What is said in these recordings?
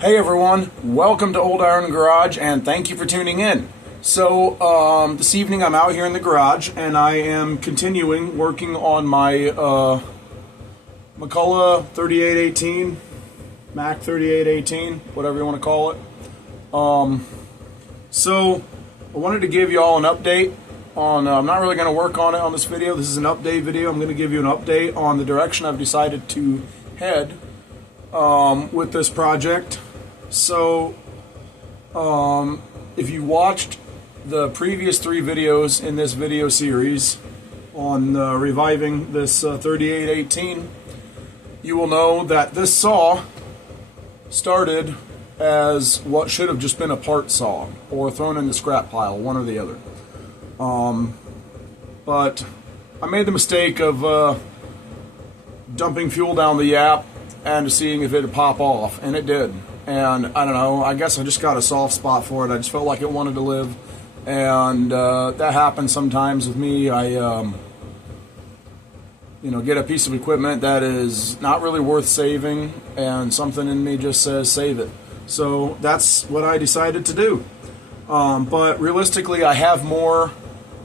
Hey everyone, welcome to Old Iron Garage and thank you for tuning in. So this evening I'm out here in the garage and I am continuing working on my McCulloch 3818, Mac 3818, whatever you want to call it. So I wanted to give you all an update on, I'm not really going to work on it on this video. This is an update video. I'm going to give you an update on the direction I've decided to head with this project. So if you watched the previous 3 videos in this video series on reviving this 3818, you will know that this saw started as what should have just been a part saw or thrown in the scrap pile, one or the other. But I made the mistake of dumping fuel down the yap and seeing if it would pop off, and it did. And I don't know, I guess I just got a soft spot for it. I just felt like it wanted to live, and that happens sometimes with me. I get a piece of equipment that is not really worth saving, and something in me just says save it. So that's what I decided to do. But realistically, I have more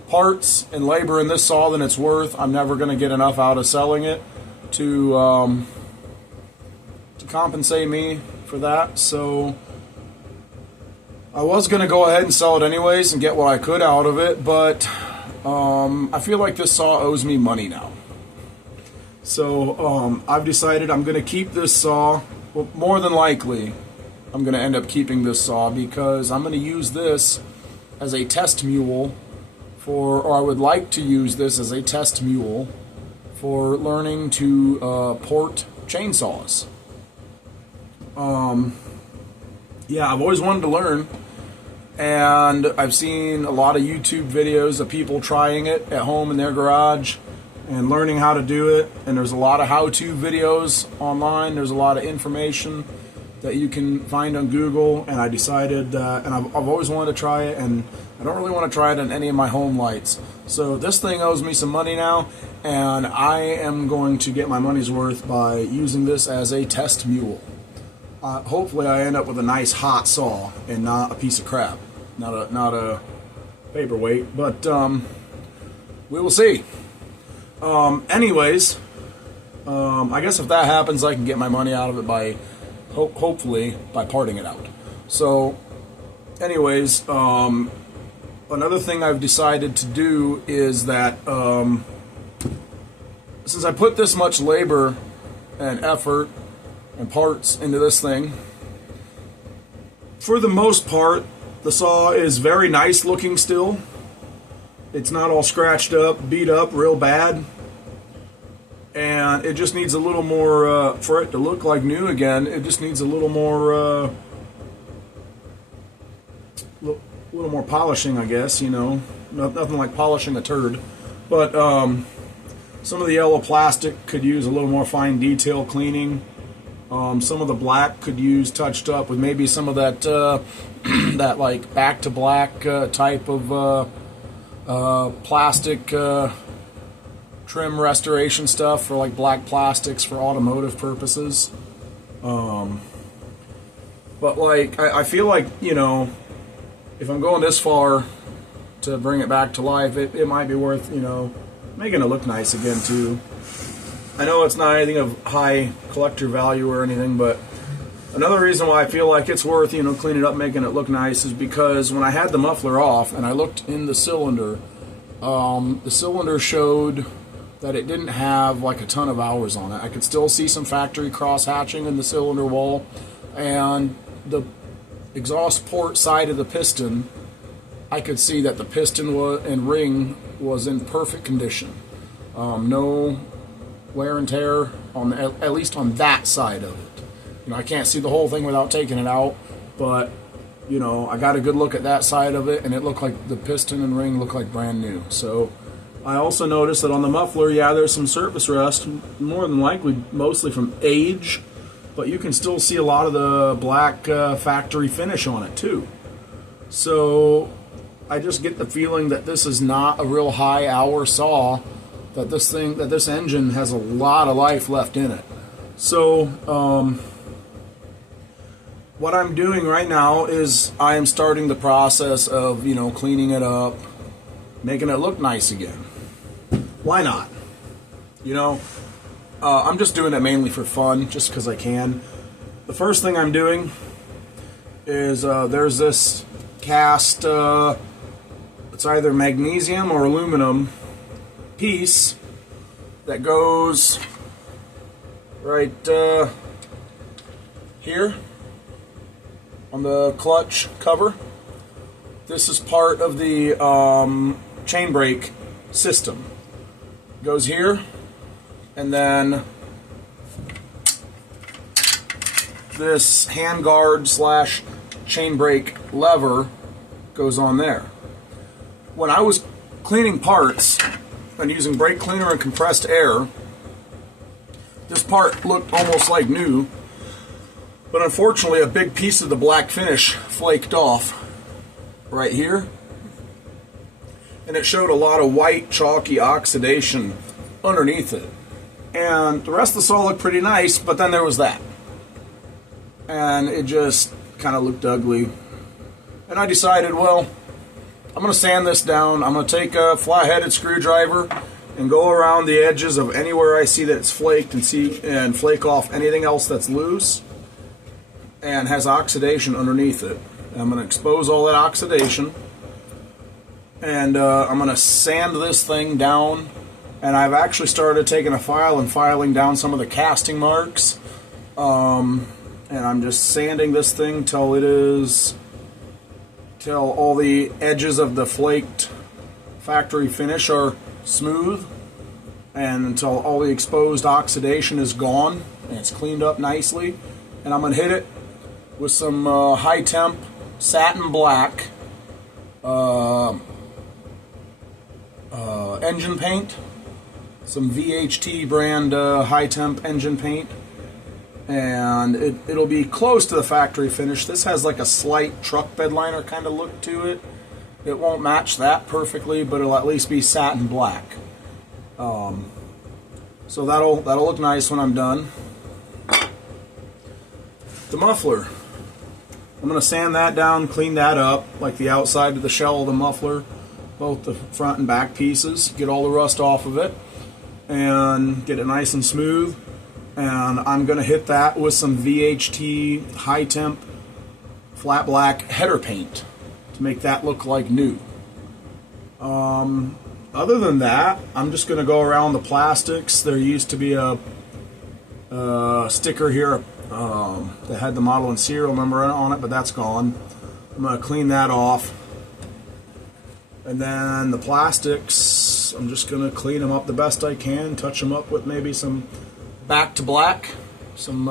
parts and labor in this saw than it's worth. I'm never going to get enough out of selling it to compensate me for that. So I was going to go ahead and sell it anyways and get what I could out of it, but I feel like this saw owes me money now. So I've decided I'm going to keep this saw. Well, more than likely I'm going to end up keeping this saw because I'm going to use this as a test mule or I would like to use this as a test mule for learning to port chainsaws. Yeah, I've always wanted to learn, and I've seen a lot of YouTube videos of people trying it at home in their garage and learning how to do it, and there's a lot of how-to videos online. There's a lot of information that you can find on Google, and I decided that, and I've always wanted to try it, and I don't really want to try it on any of my home lights. So this thing owes me some money now, and I am going to get my money's worth by using this as a test mule. Hopefully I end up with a nice hot saw and not a piece of crap, not a paperweight, but we will see. Anyways, I guess if that happens, I can get my money out of it by hopefully by parting it out. So anyways, another thing I've decided to do is that since I put this much labor and effort and parts into this thing, for the most part the saw is very nice looking still. It's not all scratched up, beat up real bad, and it just needs a little more for it to look like new again. It just needs a little more polishing, I guess. Nothing like polishing a turd, but some of the yellow plastic could use a little more fine detail cleaning. Some of the black could use touched up with maybe some of that that like back to black type of plastic trim restoration stuff for like black plastics for automotive purposes. But like I feel like if I'm going this far to bring it back to life, it might be worth making it look nice again too. I know it's not anything of high collector value or anything, but another reason why I feel like it's worth, cleaning it up, making it look nice is because when I had the muffler off and I looked in the cylinder showed that it didn't have like a ton of hours on it. I could still see some factory cross hatching in the cylinder wall, and the exhaust port side of the piston, I could see that the piston and ring was in perfect condition. No wear and tear on at least on that side of it. I can't see the whole thing without taking it out, but I got a good look at that side of it, and it looked like the piston and ring looked like brand new. So I also noticed that on the muffler, yeah, there's some surface rust, more than likely mostly from age, but you can still see a lot of the black factory finish on it too. So I just get the feeling that this is not a real high hour saw, that this engine has a lot of life left in it. So what I'm doing right now is I am starting the process of, cleaning it up, making it look nice again. Why not? I'm just doing it mainly for fun, just because I can. The first thing I'm doing is there's this cast, it's either magnesium or aluminum piece that goes right here on the clutch cover. This is part of the chain brake system. Goes here, and then this handguard slash chain brake lever goes on there. When I was cleaning parts and using brake cleaner and compressed air, this part looked almost like new, but unfortunately a big piece of the black finish flaked off right here, and it showed a lot of white chalky oxidation underneath it. And the rest of the saw looked pretty nice, but then there was that, and it just kind of looked ugly. And I decided, well, I'm going to sand this down. I'm going to take a flat-headed screwdriver and go around the edges of anywhere I see that it's flaked and flake off anything else that's loose and has oxidation underneath it. And I'm going to expose all that oxidation, and I'm going to sand this thing down. And I've actually started taking a file and filing down some of the casting marks, and I'm just sanding this thing till all the edges of the flaked factory finish are smooth, and until all the exposed oxidation is gone and it's cleaned up nicely. And I'm going to hit it with some high temp satin black engine paint, some VHT brand high temp engine paint, and it'll be close to the factory finish. This has like a slight truck bed liner kind of look to it. It won't match that perfectly, but it'll at least be satin black. So that'll look nice when I'm done. The muffler, I'm going to sand that down, clean that up, like the outside of the shell of the muffler, both the front and back pieces, get all the rust off of it, and get it nice and smooth. And I'm going to hit that with some VHT high temp flat black header paint to make that look like new. Other than that, I'm just going to go around the plastics. There used to be a sticker here that had the model and serial number on it, but that's gone. I'm going to clean that off. And then the plastics, I'm just going to clean them up the best I can, touch them up with maybe some back to black, some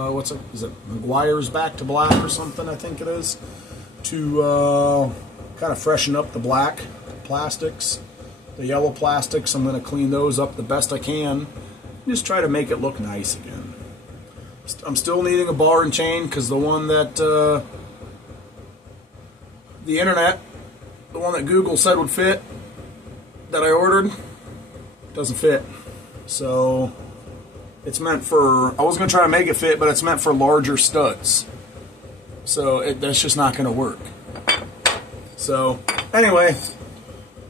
is it McGuire's back to black or something, I think it is, to kind of freshen up the black plastics. The yellow plastics, I'm going to clean those up the best I can, just try to make it look nice again. I'm still needing a bar and chain, because the one that the one that Google said would fit, that I ordered, doesn't fit. So it's meant for, I was going to try to make it fit, but it's meant for larger studs. So that's just not going to work. So anyway,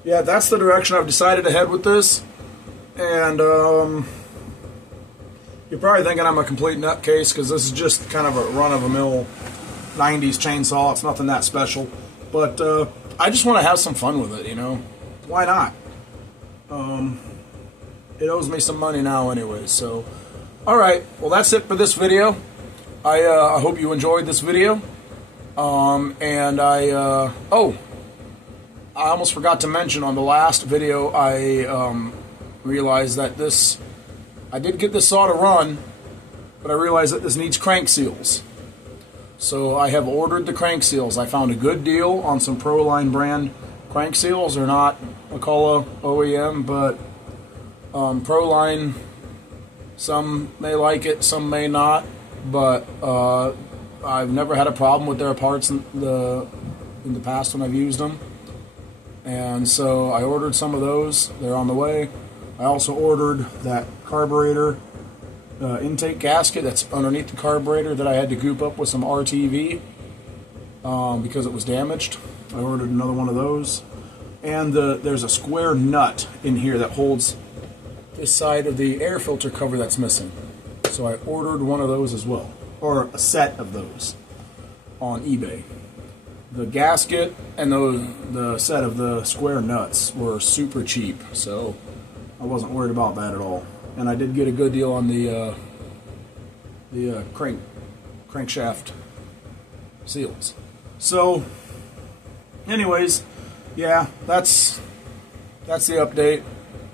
yeah, that's the direction I've decided to head with this. And you're probably thinking I'm a complete nutcase, because this is just kind of a run-of-the-mill 90s chainsaw. It's nothing that special. But I just want to have some fun with it, Why not? It owes me some money now anyway, so. Alright, well that's it for this video. I hope you enjoyed this video. And I almost forgot to mention on the last video, I realized that I did get this saw to run, but I realized that this needs crank seals. So I have ordered the crank seals. I found a good deal on some Proline brand crank seals. They're not McCulloch OEM, but Proline, some may like it, some may not, but I've never had a problem with their parts in the past when I've used them. And so I ordered some of those. They're on the way. I also ordered that carburetor intake gasket that's underneath the carburetor that I had to goop up with some RTV because it was damaged. I ordered another one of those. And there's a square nut in here that holds this side of the air filter cover that's missing. So I ordered one of those as well, or a set of those on eBay. The gasket and the set of the square nuts were super cheap, so I wasn't worried about that at all. And I did get a good deal on the crankshaft seals. So, anyways, yeah, that's the update.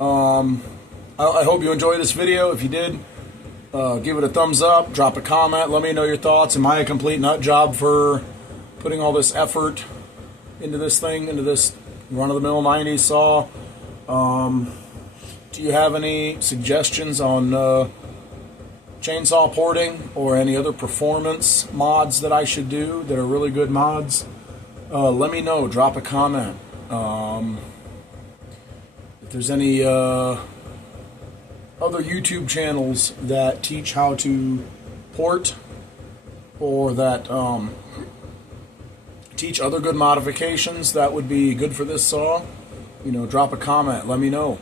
I hope you enjoyed this video. If you did, give it a thumbs up, drop a comment, let me know your thoughts. Am I a complete nut job for putting all this effort into this thing, into this run-of-the-mill 90s saw? Do you have any suggestions on chainsaw porting or any other performance mods that I should do that are really good mods? Let me know. Drop a comment. If there's any other YouTube channels that teach how to port or that teach other good modifications that would be good for this saw, you know, drop a comment. Let me know.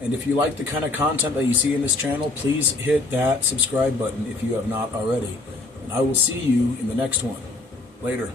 And if you like the kind of content that you see in this channel, please hit that subscribe button if you have not already. And I will see you in the next one. Later.